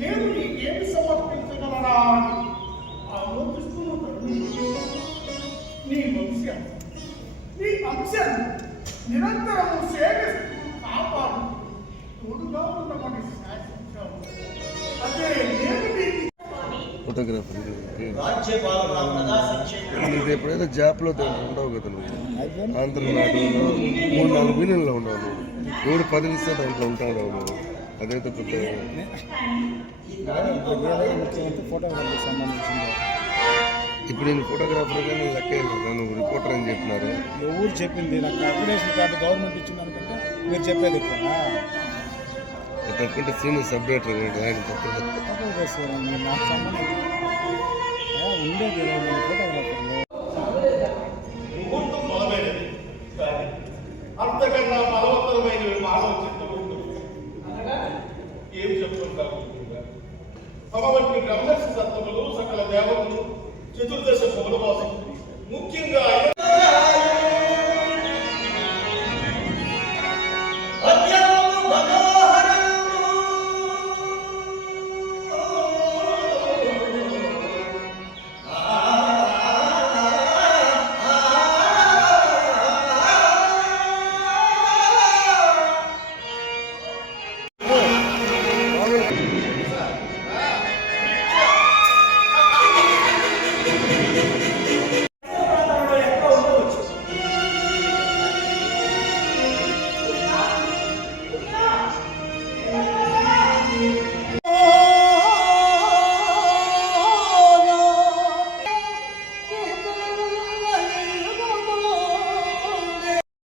నేను నీకేమి సమర్పించగలరా అని ఆలోచిస్తూ ఉంటాడు. నీ వంశం నీ అంశం నిరంతరము సేవిస్తూ కాపాడు తోడుగా ఉండమని శాసించావు. అదే నేను ఫోటోగ్రాఫర్ ఇది ఎప్పుడైతే జాబ్లో ఉండవు కదా నువ్వు ఆంధ్రనాడులో 3-4 మిలియన్లో ఉండవు నువ్వు ఎవడు 10 ఇస్తే దాంట్లో ఉంటాడు నువ్వు అదైతే పెద్ద ఫోటోగ్రఫీ సంబంధించింది. ఇప్పుడు నేను ఫోటోగ్రాఫర్ గా నేను లెక్క నువ్వు రిపోర్టర్ అని చెప్పినారు. ఎవరు చెప్పింది నాకు అప్లికేషన్ కార్డు గవర్నమెంట్ ఇచ్చిందనుకుంటే మీరు చెప్పేది ఎక్కువ తప్పకుంటే సీనియర్ సబ్డేటర్ ఆయన నాకు సంబంధం ఉండేది ఫోటోగ్రాఫర్లో అంతకన్నా బలవంతమైనవి మానవ చిత్తములు ఏం చెప్పుకుంటారు. సమవంటి బ్రహ్మర్షి సత్వములు సకల దేవతలు చతుర్దశ భువనవాసులు ముఖ్యంగా